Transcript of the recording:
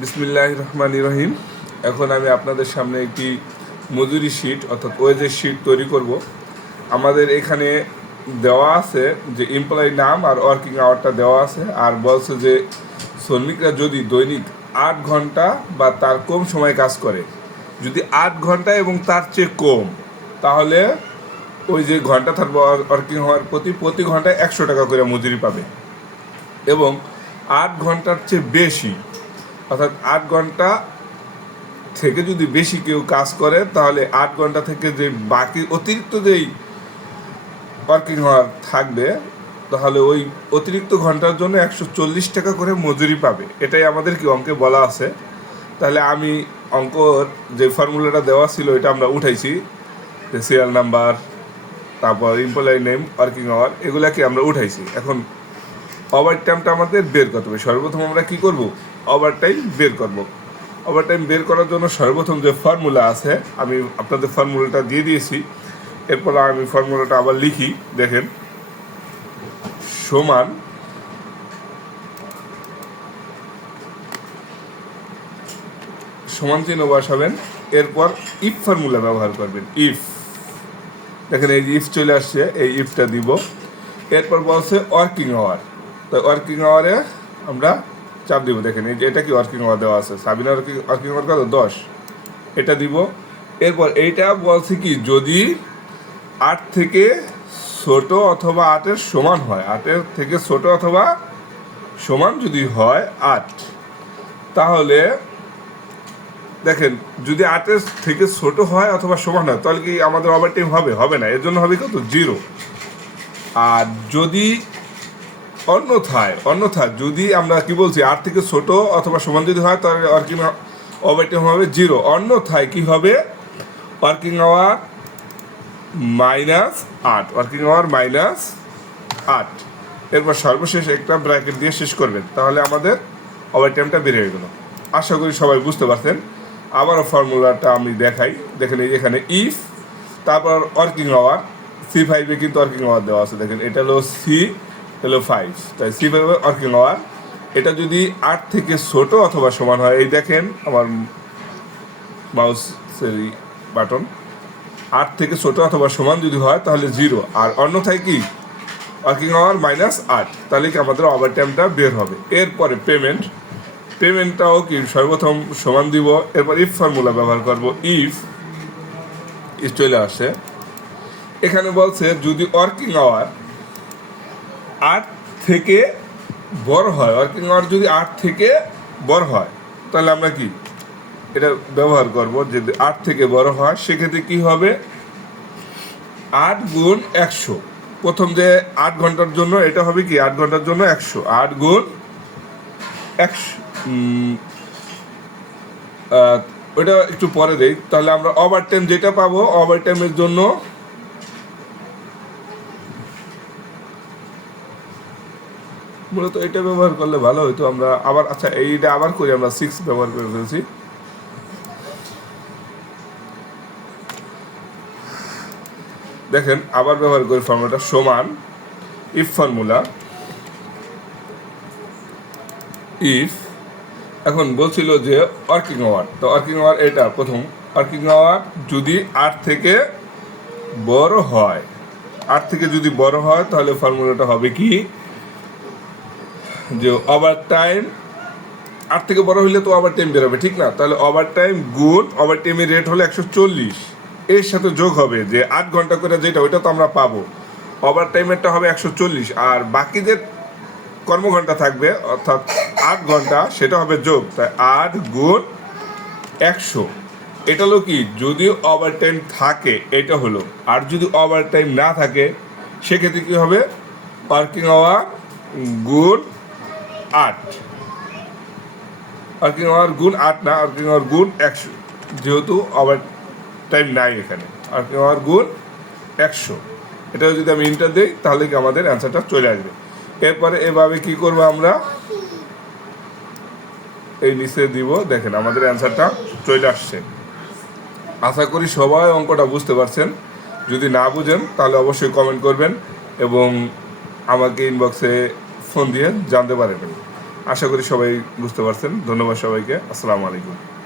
বিসমিল্লাহির রহমানির রহিম। এখন আমি আপনাদের সামনে একটি মজুরি শিট অর্থাৎ ওয়েজের শিট তৈরি করব। আমাদের এখানে দেওয়া আছে যে এমপ্লয়ি নাম আর ওয়ার্কিং আওয়ারটা দেওয়া আছে, আর বলছে যে শ্রমিকরা যদি দৈনিক 8 ঘন্টা বা তার কম সময় কাজ করে, যদি 8 ঘন্টা এবং তার চেয়ে কম, তাহলে ওই যে ঘন্টা থাকবে ওয়ার্কিং হওয়ার প্রতি ঘন্টায় 100 টাকা করে মজুরি পাবে। এবং 8 ঘন্টার চেয়ে বেশি অর্থাৎ 8 ঘন্টা থেকে যদি বেশি কেউ কাজ করে, তাহলে 8 ঘন্টা থেকে যে বাকি অতিরিক্ত যেই ওয়ার্কিং আওয়ার থাকবে, তাহলে ওই অতিরিক্ত ঘন্টার জন্য 140 টাকা করে মজুরি পাবে। এটাই আমাদের কি অঙ্কে বলা আছে। তাহলে আমি অঙ্কর যে ফর্মুলাটা দেওয়া ছিল এটা আমরা উঠাইছি, যে সিরিয়াল নাম্বার, তারপর এমপ্লয়ি নেম, ওয়ার্কিং আওয়ার, এগুলাকে আমরা উঠাইছি। এখন ওভার টাইমটা আমাদের বের করতে হবে। সর্বপ্রথম আমরা কি করব? ওভার টাইম বের করব। ওভার টাইম বের করার জন্য সর্বপ্রথম যে ফর্মুলা আছে, আমি আপনাদের ফর্মুলাটা দিয়ে দিয়েছি। এরপর আমি ফর্মুলাটা আবার লিখি, দেখেন। সমান সমান চিহ্ন বসাবেন, এরপর ইফ ফর্মুলা ব্যবহার করবেন। ইফ, দেখেন এই ইফ চলে আসছে, এই ইফটা দিব। এরপর বলছে ওয়ার্কিং আওয়ার, তো ওয়ার্কিং আওয়ারে আমরা চাপ দিব। দেখেন এই যে এটা কি ওয়ার্কিং আওয়ার দেওয়া আছে, সাবিনার ওয়ার্কিং আওয়ার কত? 10, এটা দিব। এরপর এইটা বলছে কি, যদি 8 থেকে ছোট অথবা 8-এর সমান হয়, 8-এর থেকে ছোট অথবা সমান যদি হয় 8, তাহলে দেখেন যদি 8-এর থেকে ছোট হয় অথবা সমান হয়, তাহলে কি আমাদের ওভার টাইম হবে? হবে না। এর জন্য হবে কত? 0। আর যদি অন্যথায় যদি আমরা কি বলছি 8 থেকে ছোট অথবা সমান যদি হয়, তাহলে ওয়ার্কিং ওভার টাইম হবে 0। অন্যথায় কি হবে? Working hour -8, working hour -8। এরপর সর্বশেষ একটা ব্র্যাকেট দিয়ে শেষ করবেন, তাহলে আমাদের ওভার টাইমটা বের হয়ে গেল। আশা করি সবাই বুঝতে পারছেন। আবারও ফর্মুলাটা আমি দেখাই, দেখেন এই এখানে ইফ, তারপর ওয়ার্কিং আওয়ার, C5-এ কিন্তু ওয়ার্কিং আওয়ার দেওয়া আছে। দেখেন এটা হলো C5, তাই C5 ওয়ার্কিং আওয়ার। এটা যদি 8 থেকে ছোট অথবা সমান হয়, এই দেখেন আমার মাউসের বাটন, 8 থেকে ছোট অথবা সমান যদি হয় তাহলে 0। আর অন্যথায় কি ওয়ার্কিং আওয়ার -8, তাহলে কি আমাদের ওভার টাইমটা বের হবে। এরপরে পেমেন্টটাও কি সর্বপ্রথম সমান দিব। এরপর ইফ ফর্মুলা ব্যবহার করব। ইফ চলে আসে, এখানে বলছে যদি ওয়ার্কিং আওয়ার 8 থেকে বড় হয়, ওয়ার্কিং আওয়ার যদি 8 থেকে বড় হয়, তাহলে আমরা কি এটা ব্যবহার করব। যদি 8 থেকে বড় হয়, সেক্ষেত্রে কি হবে? 8 গুণ 100। প্রথম যে 8 ঘন্টার জন্য এটা হবে কি 8 ঘন্টার জন্য 100, 8 গুণ 100। ওইটা একটু পরে দেই। তাহলে আমরা ওভার টাইম যেটা পাবো, ওভার টাইমের জন্য মূলত এটা ব্যবহার করলে ভালো হতো। আমরা আবার আচ্ছা এইটা আবার করি, আমরা 6 ব্যবহার করে ফেলছি। দেখেন আবার ব্যবহার করি ফর্মুলাটা, সমান ইফ ফর্মুলা। ইফ এখন বলছিল যে ওয়ার্কিং আওয়ার, তো ওয়ার্কিং আওয়ার এটা প্রথম, ওয়ার্কিং আওয়ার যদি 8 থেকে বড় হয়, 8 থেকে যদি বড় হয়, তাহলে ফর্মুলাটা হবে কি, যে ওভার টাইম 8 থেকে বড় হইলে তো ওভার টাইম বেরোবে, ঠিক না? তাহলে ওভার টাইম গুণ ওভার টাইমের রেট হলো 140, এর সাথে যোগ হবে যে 8 ঘন্টা করে যেটা, ওইটা তো আমরা পাবো। ওভার টাইমেরটা হবে 140, আর বাকি যে কর্মঘণ্টা থাকবে অর্থাৎ 8 ঘন্টা, সেটা হবে যোগ। তাই 8 গুণ 100, এটা হলো কি যদি ওভার টাইম থাকে, এটা হলো। আর যদি ওভার টাইম না থাকে, সেক্ষেত্রে কি হবে? ওয়ার্কিং আওয়ার গুণ 8, ওয়ার্কিং আওয়ার গুণ 8 না, ওয়ার্কিং আওয়ার গুণ 100, যেহেতু ওভার টাইম নাই এখানে। ওয়ার্কিং আওয়ার গুণ 100, এটা যদি আমি ইন্টার দিই, তাহলে কি আমাদের অ্যান্সারটা চলে আসবে। এরপরে এভাবে কি করব, আমরা এই নিচে দিব। দেখেন আমাদের অ্যান্সারটা চলে আসছে। আশা করি সবাই অঙ্কটা বুঝতে পারছেন। যদি না বুঝেন তাহলে অবশ্যই কমেন্ট করবেন এবং আমাকে ইনবক্সে ফোন দিয়ে জানতে পারবেন। আশা করি সবাই বুঝতে পারছেন। ধন্যবাদ সবাইকে। আসসালামু আলাইকুম।